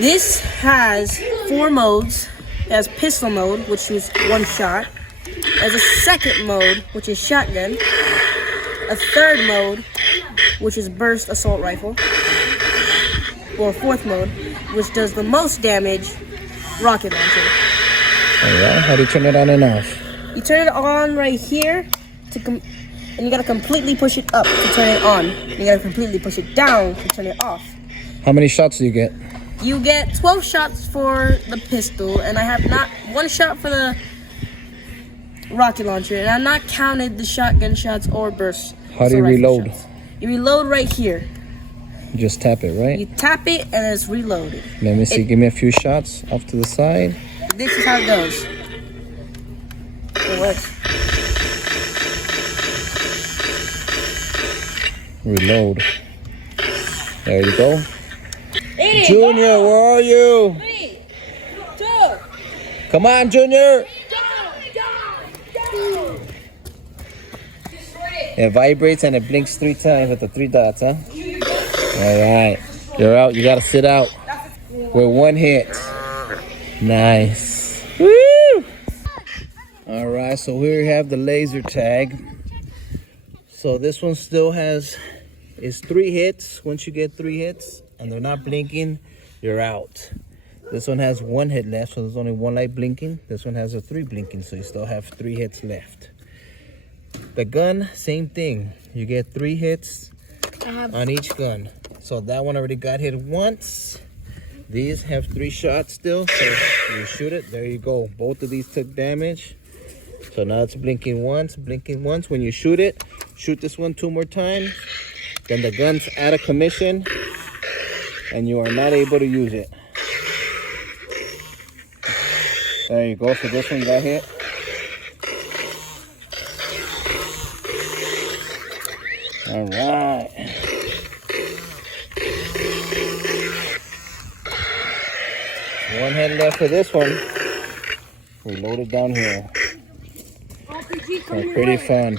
This has 4 modes. It has pistol mode, which is 1 shot. There's a second mode, which is shotgun. A third mode, which is burst assault rifle. Or 4th mode, which does the most damage, rocket launcher. Alright, how do you turn it on and off? You turn it on right here, and you gotta completely push it up to turn it on. You gotta completely push it down to turn it off. How many shots do you get? You get 12 shots for the pistol, and I have not 1 shot for the rocket launcher, and I've not counted the shotgun shots or burst. How do you reload? Shots. You reload right here. You just tap it, right? You tap it and it's reloaded. Let me see, give me a few shots off to the side. This is how it goes. It works. Reload. There you go. Junior, where are you? 3, 2. Come on, Junior. It vibrates and it blinks 3 times with the 3 dots, huh? Alright. You're out. You gotta sit out. With 1 hit. Nice. Woo! Alright, so here we have the laser tag. So this one still has, it's 3 hits. Once you get 3 hits and they're not blinking, you're out. This one has 1 hit left, so there's only 1 light blinking. This one has a 3 blinking, so you still have 3 hits left. The gun, same thing. You get 3 hits on each gun. So that one already got hit once. These have 3 shots still, so you shoot it. There you go. Both of these took damage. So now it's blinking once, blinking once. When you shoot it, shoot this one 2 more times. Then the gun's out of commission, and you are not able to use it. There you go. So this one got hit. All right. One head left for this one. We load it down here. So pretty fun.